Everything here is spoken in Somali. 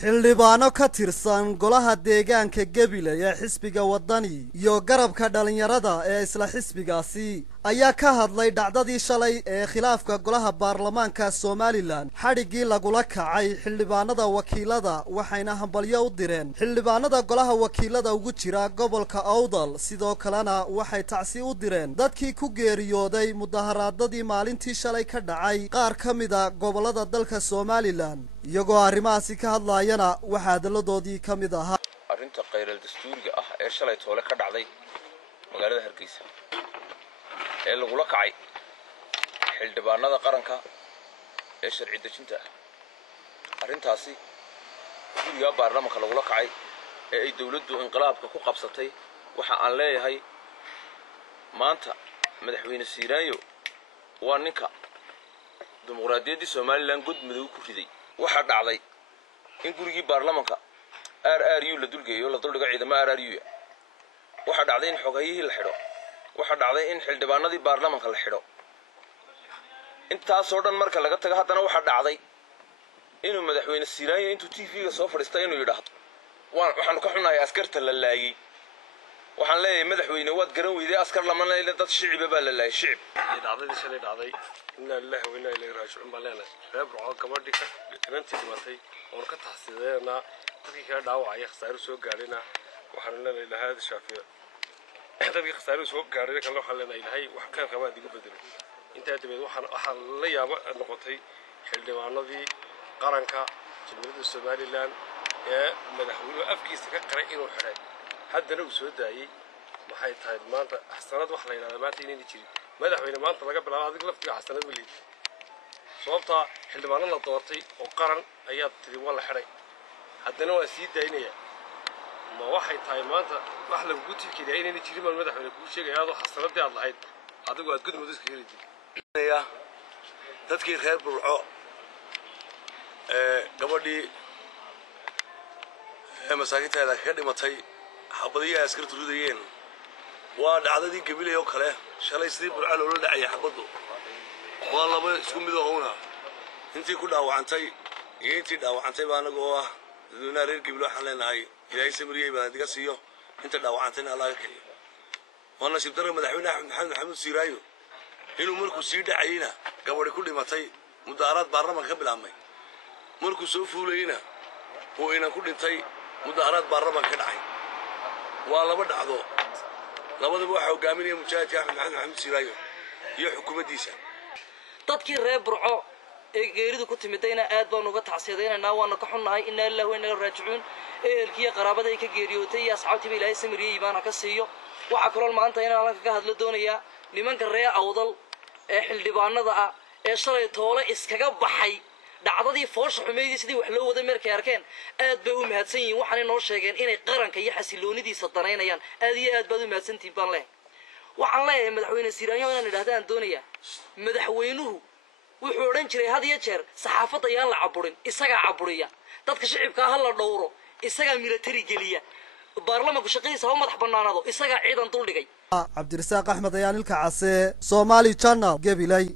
xildhibaano ka tirsan golaha deegaanka Gabiley ee xisbiga wadani iyo garabka dhalinyarada ee isla xisbigaasi ayaa ka hadlay dhacdadii shalay ee khilaafka golaha baarlamaanka Soomaaliland xadhigii lagula kacay xildhibaanada wakiilada waxayna hambalyo u direen xildhibaanada golaha wakiilada ugu jira gobolka Awdal sidoo kalena waxay tacsi u direen dadkii ku geeriyooday mudaharaadadii maalintii shalay ka dhacay qaar ka mid ah gobolada dalka Soomaaliland iyagoo arrimahaasi ka hadlayana waxa hadaladoodii ka mid ahaa arrinta qeyral dastuuriga ah ee shalay toole ka dhacday magaalada Hargeysa ee lagula kacay xildhibaanada qaranka ee sharci dejinta arrintaasi guddiga baarlamaanka lagula kacay ee ay dawladdu inqilaabka ku qabsatay waxa aan leeyahay maanta madaxweyne Siiraayo waa ninka dimuqraadiyadda Soomaaliland gudmadu ku riday waxa dhacday in gurigii baarlamaanka RRU la dulgeeyo la duldhigo ciidamada RRU waxa dhacday in xogayihii la xidho waxa dhacday in xildhibaanadii baarlamaanka la xidho intaas oo dhan marka laga tago haddana waxa dhacday inuu madaxweyne Siiraayo intuu TV-ga soo fadhiistay inuu yiraahdo waxaan ka xunahay askarta la laayay waxaan leeyahay madaxweyne waad garan weyday askar lama leeyahay dad shicib baa la laayay shicib dhacdadii shalay dhacday inna lillahi wa inna ilayhi raaji'uun baleena reebro gabadhii ka inantii dhimatay oo ka taxsideena dadkii ka dhaawacay khasaaro soo gaarina waxaan leenahay ilaahay shaafiyo dadkii khasaaro soo gaarina kan waxaan leenahay ilaahay wax ka qabaad igu bedelo inta dibad waxaan la yaabo noqotay xildhibaanadii qaranka jamhuuriyadda Soomaaliland ee madaxweynuhu afkiisa ka qaray inuu xiray haddana uu soo daayay waxay tahay maanta xasanad wax la yiraahdo maanta inay jirin madaxweyne maanta laga bilaabo adiga laftiga xasanad wali sababta xildhibaanada la doortay oo qaran ayaa tiri wala xiray haddana waa sii daynaya ma waxay tahay maanta wax lagu gudtiikiyo inay jirin madaxweyne ku sheegay xasanadii aad lahayd adigu aad gudmud iska helid dadkii reer burco gabadhii masaakiinta ka dhimatay xabadii askartu ridayeen waa dhacdadii Gabiley oo kale shalay sidii burco loo dhacay xabadu waa laba isku mid ah intii ku dhaawacantay iyo intii dhaawacantay baa anagu oo ah dadweynaha reer Gabiley waxaan leenahay ilaahay samiriyay baa diga siiyo inta dhaawacantayna Allah ka kiciyo waana nasiib darro madaxweyne Axmed Maxamed Siiraayo inuu markuu sii dhacayna gabadhi ku dhimatay mudaharaad baarlamaanka ka bilaabmay markuu soo fuulayna oo inaan ku dhintay mudaharaad baarlamaanka ka dhacay waa laba dhacdo labadaba waxa hogaaminaya mujaahid Axmed Maxamed Siiraayo iyo xukuumaddiisa dadkii reer burco ee geeridu ku timidayna aad baan uga tacsiyadeynaa waana ka xunnahay inna lillahi wa inna ilayhi raaji'uun eelkii qaraabada ay ka geeriyootay iyo asxaabtii ilaahay samiriyay baana ka siiyo waxa kale oo maanta inaan ka hadlo doonaya nimanka reer Awdal ee xildhibaanada ah ee shalay toole iskaga baxay dhacdadii foosha xumeeyay sidii wax loo wada markay arkeen aad bay u mahadsan yihiin waxaan inoo sheegeen inay qaranka iyo xasiloonidiisa daneynayaan aad iyo aad baad u mahadsantiin baan leh waxaan leeyahay madaxweyne Siiraayo inaan idhaahdaan doonaya madaxweynuhu wuxuu oran jiray had iyo jeer saxaafadda ayaan la caburin isaga caburiya dadka shicibka ah la dhowro isaga military geliya baarlamaanku shaqadiisa ha madax banaanado isaga ciidan dul dhigay Cabdirasaaq Axmed ayaan ilka case Somali Channel Gabiley